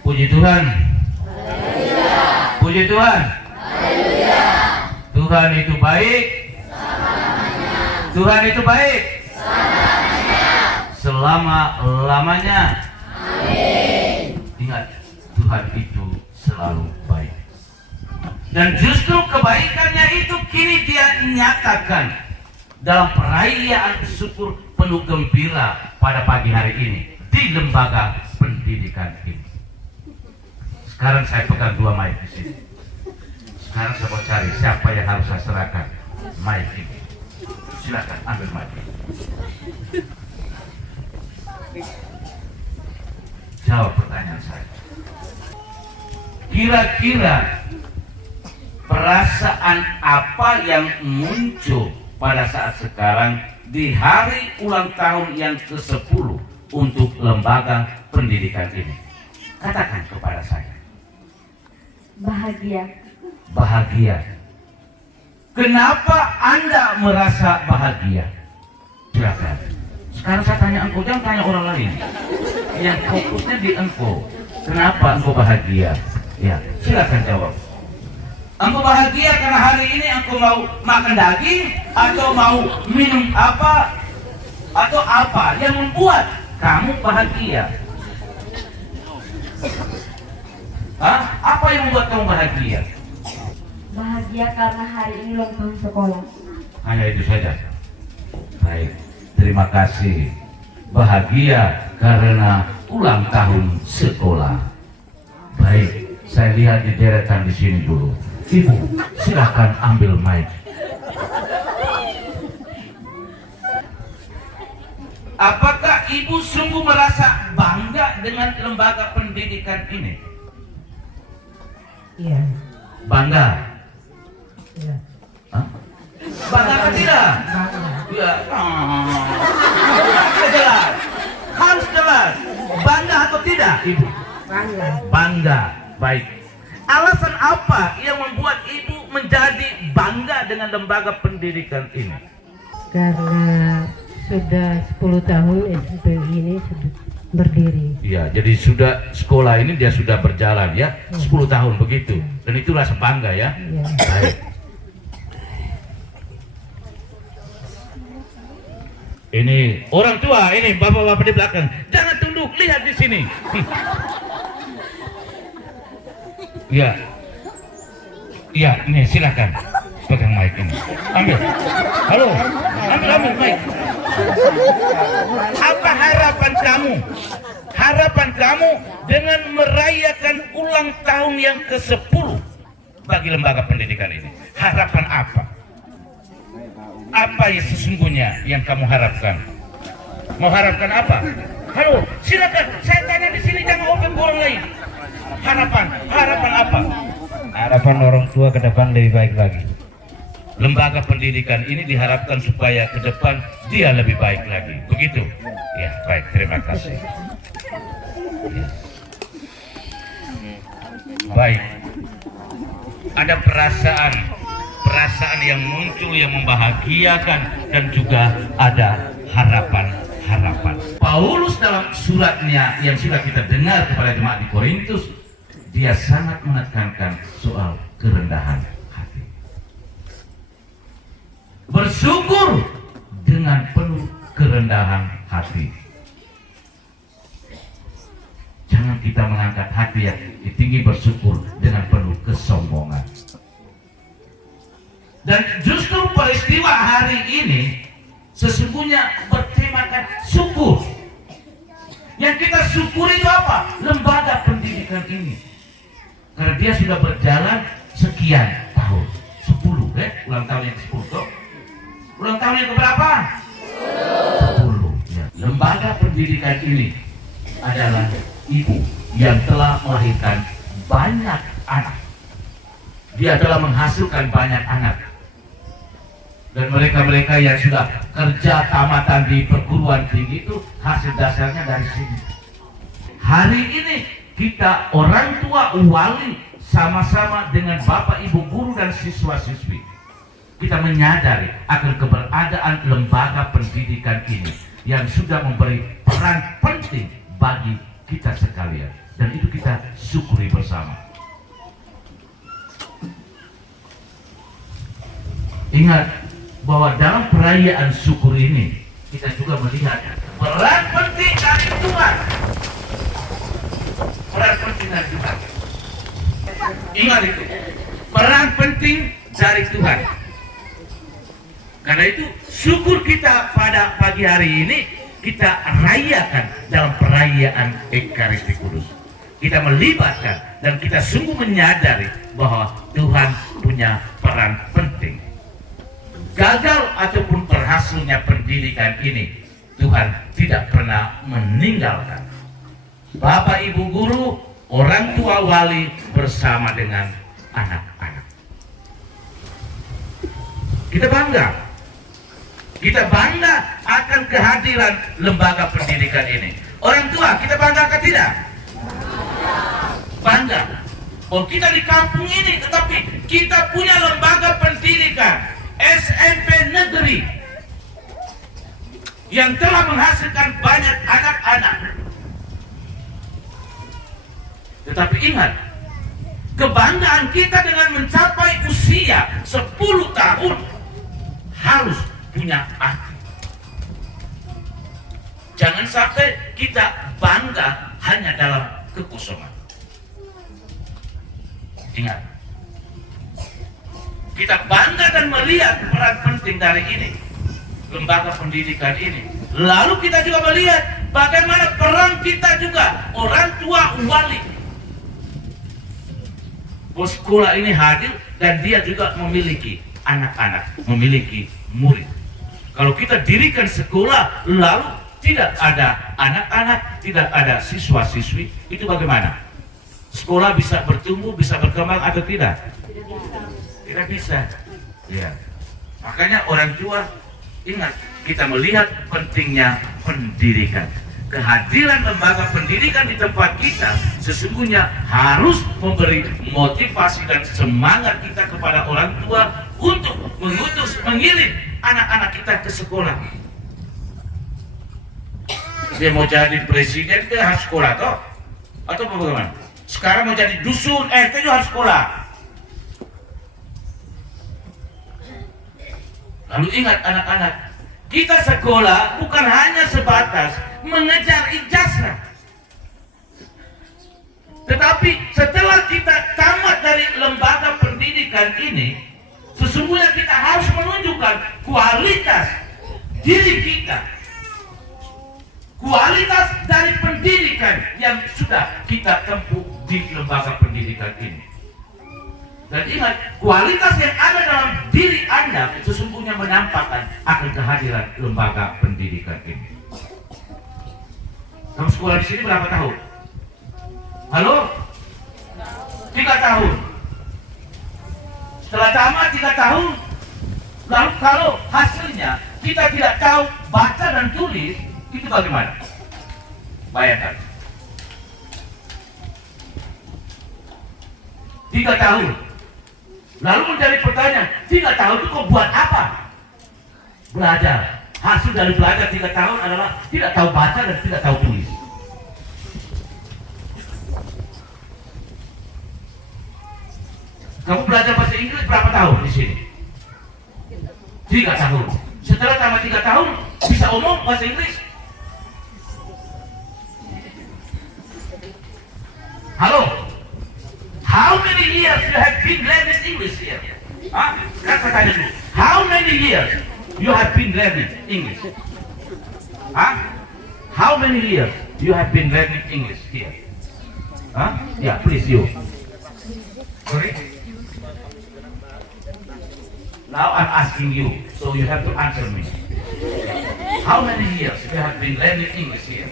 Puji Tuhan. Puji Tuhan. Tuhan itu baik. Tuhan itu baik. Selama-lamanya. Ingat, Tuhan itu selalu baik. Dan justru kebaikannya itu kini dia nyatakan dalam perayaan syukur penuh gembira pada pagi hari ini di lembaga pendidikan ini. Sekarang saya pegang dua mic di sini. Sekarang saya mau cari siapa yang harus saya serahkan mic ini. Silakan ambil mic. Jawab pertanyaan saya. Kira-kira perasaan apa yang muncul pada saat sekarang di hari ulang tahun yang ke-10 untuk lembaga pendidikan ini? Katakan kepada saya. Bahagia. Bahagia. Kenapa Anda merasa bahagia? Silakan. Sekarang saya tanya engkau, jangan tanya orang lain. Yang fokusnya di engkau. Kenapa engkau bahagia? Ya, silakan jawab. Engkau bahagia karena hari ini engkau mau makan daging atau mau minum apa atau apa yang membuat kamu bahagia? Hah? Apa yang membuat kamu bahagia? Bahagia karena hari ini ulang tahun sekolah. Hanya itu saja. Baik, terima kasih. Bahagia karena ulang tahun sekolah. Baik, saya lihat di deretan di sini dulu. Ibu, silakan ambil mic. Apakah ibu sungguh merasa bangga dengan lembaga pendidikan ini? Iya. Bangga? Iya. Hah? Bangga atau tidak? Bangga. Ya. Jelas. Harus jelas. Bangga atau tidak, ibu? Bangga. Bangga. Baik. Alasan apa yang membuat ibu menjadi bangga dengan lembaga pendidikan ini? Karena sudah 10 tahun SMP ini sudah berdiri. Iya, jadi sudah sekolah ini dia sudah berjalan ya, 10 tahun begitu. Dan itulah sebangga ya. Iya. Baik. Ini orang tua, ini bapak-bapak di belakang. Jangan tunduk, lihat di sini. Iya. Iya, ini silakan. Pegang mic ini. Ambil. Halo. Ambil mic. Apa harapan kamu? Harapan kamu dengan merayakan ulang tahun yang ke-10 bagi lembaga pendidikan ini. Harapan apa? Apa yang sesungguhnya yang kamu harapkan? Mau harapkan apa? Halo, silakan. Saya tanya di sini, jangan open ke orang lain. Harapan apa? Harapan orang tua ke depan lebih baik lagi. Lembaga pendidikan ini diharapkan supaya ke depan dia lebih baik lagi. Begitu? Ya, baik. Terima kasih. Ya. Baik. Ada perasaan yang muncul yang membahagiakan dan juga ada harapan. Paulus dalam suratnya yang sudah kita dengar kepada jemaat di Korintus, dia sangat menekankan soal kerendahan hati. Bersyukur dengan penuh kerendahan hati. Jangan kita mengangkat hati yang tinggi, bersyukur dengan penuh kesombongan. Dan justru peristiwa hari ini sesungguhnya bertemakan syukur. Yang kita syukuri itu apa? Lembaga pendidikan ini. Karena dia sudah berjalan sekian tahun. 10, ulang tahun yang ke-10 toh. Ulang tahun yang keberapa? 10. Ya. Lembaga pendidikan ini adalah ibu yang telah melahirkan banyak anak. Dia telah menghasilkan banyak anak. Dan mereka-mereka yang sudah kerja tamatan di perguruan tinggi itu hasil dasarnya dari sini. Hari ini kita orang tua wali sama-sama dengan bapak ibu guru dan siswa-siswi, kita menyadari akan keberadaan lembaga pendidikan ini yang sudah memberi peran penting bagi kita sekalian. dan itu kita syukuri bersama. Ingat bahwa dalam perayaan syukur ini kita juga melihat peran penting dari Tuhan. Peran penting dari Tuhan. Ingat itu, peran penting dari Tuhan. Karena itu syukur kita pada pagi hari ini kita rayakan dalam perayaan Ekaristi Kudus. Kita melibatkan dan kita sungguh menyadari bahwa Tuhan punya peran penting. Gagal ataupun berhasilnya pendidikan ini, Tuhan tidak pernah meninggalkan. Bapak, Ibu guru, orang tua wali bersama dengan anak-anak. Kita bangga. Kita bangga akan kehadiran lembaga pendidikan ini. Orang tua, kita bangga atau tidak? Bangga. Oh, kita di kampung ini, tetapi kita punya lembaga pendidikan SMP negeri yang telah menghasilkan banyak anak-anak. Tetapi ingat, kebanggaan kita dengan mencapai usia 10 tahun harus punya arti. Jangan sampai kita bangga hanya dalam kekosongan. Ingat, kita bangga dan melihat peran penting dari ini, lembaga pendidikan ini. Lalu kita juga melihat bagaimana peran kita juga, orang tua wali. Bos sekolah ini hadir dan dia juga memiliki anak-anak, memiliki murid. Kalau kita dirikan sekolah lalu tidak ada anak-anak, tidak ada siswa-siswi, itu bagaimana? Sekolah bisa bertumbuh, bisa berkembang atau tidak? Tidak bisa. Ya. Makanya orang tua ingat, kita melihat pentingnya pendidikan. Kehadiran lembaga pendidikan di tempat kita sesungguhnya harus memberi motivasi dan semangat kita kepada orang tua untuk mengutus, mengirim anak-anak kita ke sekolah. Dia mau jadi presiden, dia harus sekolah toh? Atau bagaimana? Sekarang mau jadi dusun, RT juga harus sekolah. Lalu ingat anak-anak, kita sekolah bukan hanya sebatas mengejar ijazah, tetapi setelah kita tamat dari lembaga pendidikan ini, sesungguhnya kita harus menunjukkan kualitas diri kita, kualitas dari pendidikan yang sudah kita tempuh di lembaga pendidikan ini. Dan ingat, kualitas yang ada dalam diri Anda sesungguhnya menampakkan akan kehadiran lembaga pendidikan ini. Kamu sekolah di sini berapa tahun? Halo? 3 tahun. Setelah tamat 3 tahun, lalu kalau hasilnya kita tidak tahu baca dan tulis, itu bagaimana? Bayangkan. 3 tahun. Lalu menjadi pertanyaan, 3 tahun itu kau buat apa? Belajar. Hasil dari belajar 3 tahun adalah tidak tahu baca dan tidak tahu tulis. Kamu belajar bahasa Inggris berapa tahun di sini? 3 tahun. Setelah tamat 3 tahun, bisa omong bahasa Inggris? Halo? How many years you have been learning English here? Hah? Sekarang saya tanya dulu. How many years you have been learning English? Hah? How many years you have been learning English here? Huh? Yeah, please you. Sorry? Now I'm asking you, so you have to answer me. How many years you have been learning English here?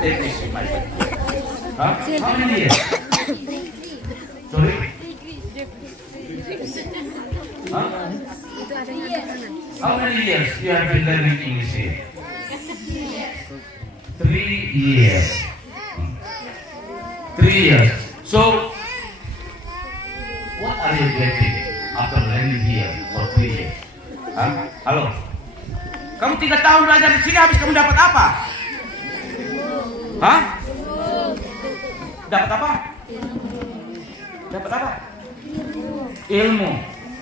English, my friend. Huh? How many years? Sorry? Huh? How many years you have been learning English here? 3 years. 3 years. So, what are you getting after learning here for 3 years? Hah? Halo? Kamu 3 tahun belajar di sini, habis kamu dapat apa? Hah? Dapat apa? Dapat apa? Ilmu.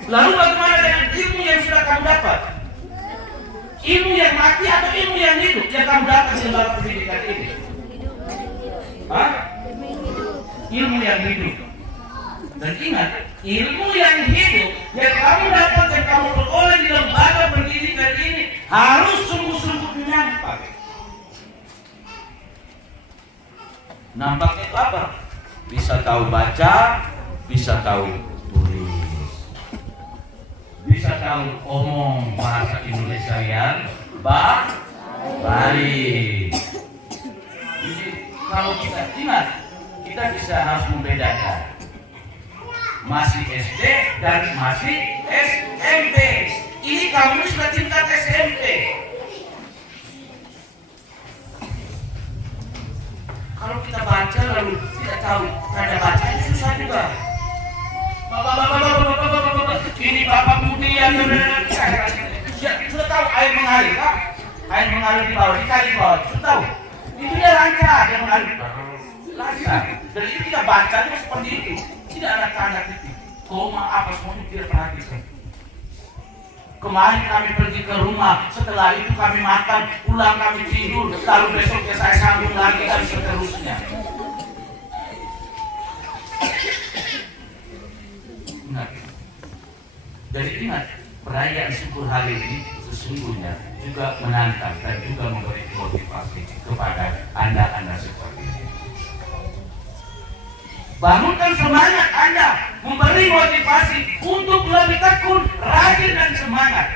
Lalu bagaimana dengan ilmu yang sudah kamu dapat? Ilmu yang mati atau ilmu yang hidup yang kamu dapat di lembaga pendidikan ini? Hah? Ilmu yang hidup. Dan ingat, ilmu yang hidup yang kamu dapat dan kamu peroleh di lembaga pendidikan ini harus sungguh-sungguh nampak. Nampak itu apa? Bisa tahu baca, bisa tahu tulis, bisa tahu omong bahasa Indonesia yang baik. Jadi kalau kita ingat, kita bisa harus membedakan masih SD dan masih SMP. Ini kamu sudah tingkat SMP. Kalau kita baca lalu tidak tahu tanda baca itu susah juga. Ini Bapak Budi yang sudah tahu air mengalir, kan? Air mengalir di bawah, dikali di bawah, sudah tahu. Itu dia lancar, dia mengalir lancar. Dan itu kita baca itu seperti itu. Tidak ada tanda titik, koma apa semuanya tidak perhatikan. Kemarin kami pergi ke rumah, setelah itu kami makan, pulang kami tidur, lalu besoknya saya sambung lagi dan seterusnya. Ingat, dari ingat, perayaan syukur hari ini sesungguhnya juga menantang dan juga memberi motivasi kepada Anda seperti ini. Bangunkan semangat Anda, memberi motivasi untuk lebih tekun, rajin dan semangat.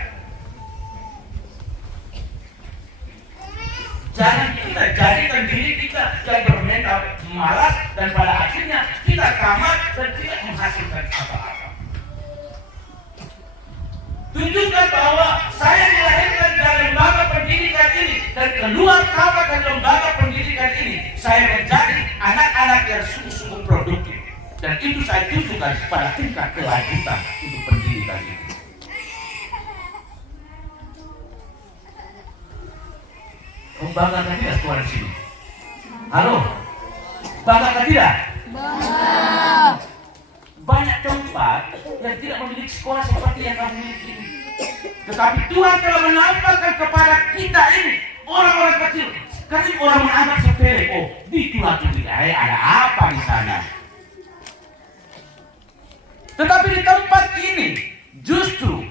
Jangan kita jadikan diri kita yang bermental malas dan pada akhirnya kita tamat dan tidak menghasilkan apa-apa. Tunjukkan bahwa saya dilahirkan dari lembaga pendidikan ini dan keluar tamat dari lembaga pendidikan ini, saya menjadi anak-anak yang sungguh-sungguh produktif. Dan itu saya tunjukkan pada tingkat kelanjutan untuk pendidikan ini. Kamu bangga tidak sekolah di sini? Halo? Bangga tidak? Bangga. Banyak tempat yang tidak memiliki sekolah seperti yang kamu miliki ini. Tetapi Tuhan telah menampakkan kepada kita ini orang-orang kecil. Sekarang orang menganggap sepele. Oh, di Tuhan ada apa di sana? Tetapi di tempat ini justru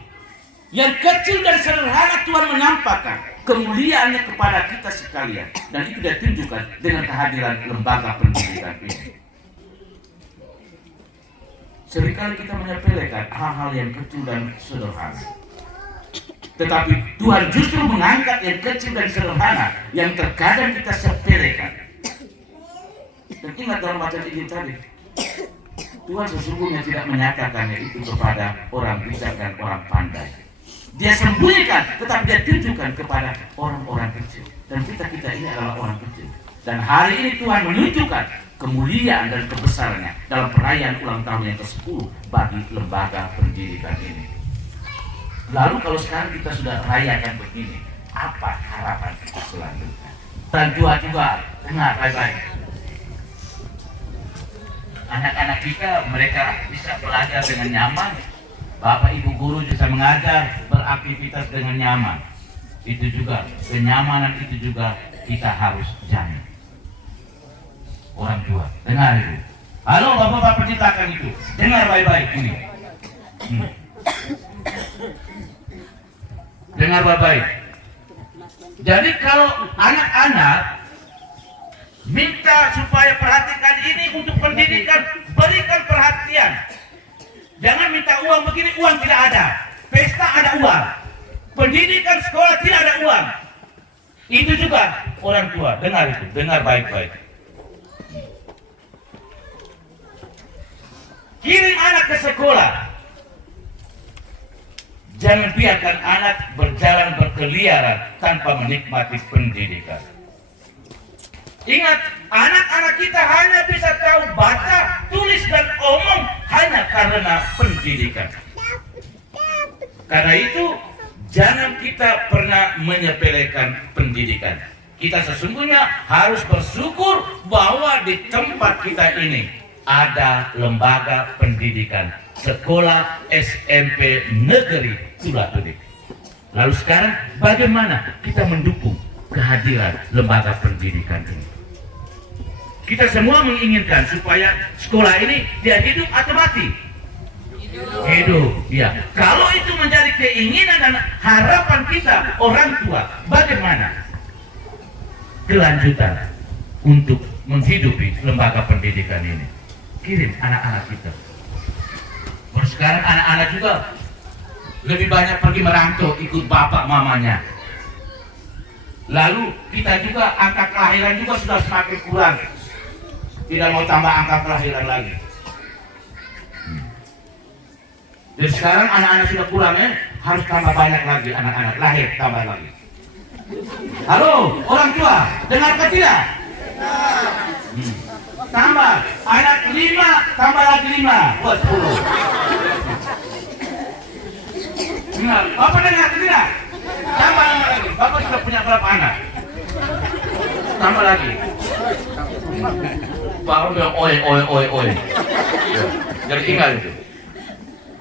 yang kecil dan sederhana Tuhan menampakkan kemuliaannya kepada kita sekalian. Dan itu dia tunjukkan dengan kehadiran lembaga pendidikan ini. Seringkali kita menyepelekan hal-hal yang kecil dan sederhana. Tetapi Tuhan justru mengangkat yang kecil dan sederhana yang terkadang kita sepelekan. Dan ingat dalam bacaan Injil tadi, Tuhan sesungguhnya tidak menyatakannya itu kepada orang bijak dan orang pandai. Dia sembunyikan, tetapi dia tunjukkan kepada orang-orang kecil. Dan kita ini adalah orang kecil. Dan hari ini Tuhan menunjukkan kemuliaan dan kebesarannya dalam perayaan ulang tahun yang ke-10 bagi lembaga pendidikan ini. Lalu kalau sekarang kita sudah rayakan begini, apa harapan kita selanjutnya? Dan Tuhan juga dengar baik-baik. Anak-anak kita mereka bisa belajar dengan nyaman. Bapak ibu guru bisa mengajar, beraktivitas dengan nyaman. Itu juga, kenyamanan itu juga kita harus jamin. Orang tua, dengar itu. Halo bapak-bapak penciptakan itu, dengar baik-baik ini. Dengar baik-baik. Jadi kalau anak-anak minta supaya perhatikan ini untuk pendidikan, berikan perhatian. Jangan minta uang begini, uang tidak ada. Pesta ada uang. Pendidikan sekolah tidak ada uang. Itu juga orang tua, dengar itu, dengar baik-baik. Kirim anak ke sekolah. Jangan biarkan anak berjalan berkeliaran tanpa menikmati pendidikan. Ingat, anak-anak kita hanya bisa tahu baca, tulis, dan omong hanya karena pendidikan. Karena itu, jangan kita pernah menyepelekan pendidikan. Kita sesungguhnya harus bersyukur bahwa di tempat kita ini ada lembaga pendidikan sekolah SMP Negeri Tulatudi. Lalu sekarang bagaimana kita mendukung kehadiran lembaga pendidikan ini? Kita semua menginginkan supaya sekolah ini dia hidup atau mati? Hidup. Ya. Kalau itu menjadi keinginan dan harapan kita orang tua, bagaimana kelanjutan untuk menghidupi lembaga pendidikan ini? Kirim anak-anak kita. Terus sekarang anak-anak juga lebih banyak pergi merantau ikut bapak mamanya. Lalu kita juga angka kelahiran juga sudah semakin kurang. Tidak mau tambah angka kelahiran lagi. Dan sekarang anak-anak sudah kurang ya, harus tambah banyak lagi anak-anak lahir tambah lagi. Halo, orang tua, dengarkan tidak? Tambah, anak 5, tambah lagi 5, buat 10. Dengar, Bapak dengar tidak? Tambah lagi, Bapak sudah punya berapa anak? Tambah lagi. Bapak bilang, oi. Jadi ingat itu.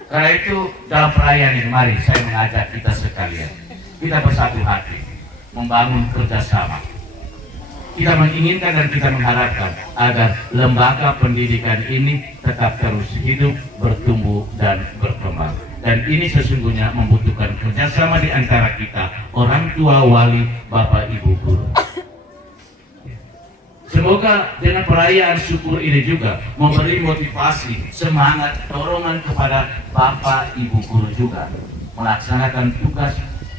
Karena itu dalam perayaan ini, mari saya mengajak kita sekalian, kita bersatu hati, membangun kerjasama. Kita menginginkan dan kita mengharapkan agar lembaga pendidikan ini tetap terus hidup, bertumbuh, dan berkembang. Dan ini sesungguhnya membutuhkan kerjasama di antara kita, orang tua, wali, bapak, ibu, guru. Semoga dengan perayaan syukur ini juga memberi motivasi, semangat, dorongan kepada bapak, ibu, guru juga melaksanakan tugas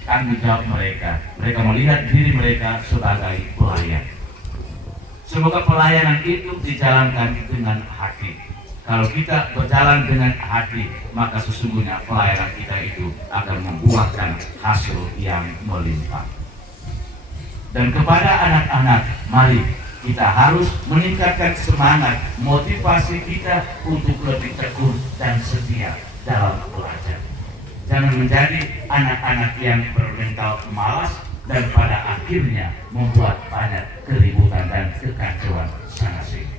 tanggung jawab mereka. Mereka melihat diri mereka sebagai pelayan. Semoga pelayanan itu dijalankan dengan hati. Kalau kita berjalan dengan hati, maka sesungguhnya pelayanan kita itu akan membuahkan hasil yang melimpah. Dan kepada anak-anak, mari kita harus meningkatkan semangat, motivasi kita untuk lebih tekun dan setia dalam belajar. Jangan menjadi anak-anak yang bermental malas dan pada akhirnya membuat banyak keributan dan kekacauan sana sini.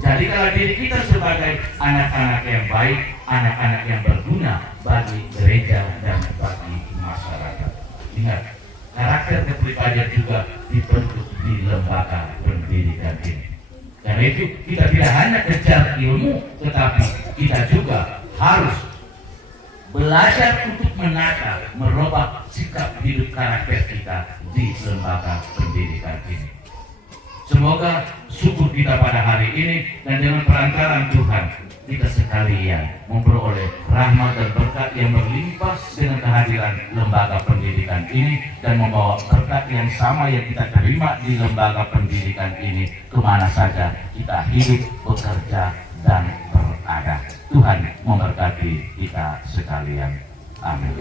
Jadi kalau diri kita sebagai anak-anak yang baik, anak-anak yang berguna bagi gereja dan bagi masyarakat. Ingat, karakter kepribadian juga dibentuk di lembaga pendidikan ini. Karena itu kita tidak hanya kejar ilmu, tetapi kita juga harus belajar untuk menata, merubah sikap hidup karakter kita di lembaga pendidikan ini. Semoga syukur kita pada hari ini dan dengan perantaraan Tuhan kita sekalian memperoleh rahmat dan berkat yang berlimpah dengan kehadiran lembaga pendidikan ini dan membawa berkat yang sama yang kita terima di lembaga pendidikan ini kemana saja kita hidup, bekerja, dan berada. Tuhan memberkati kita sekalian. Amin.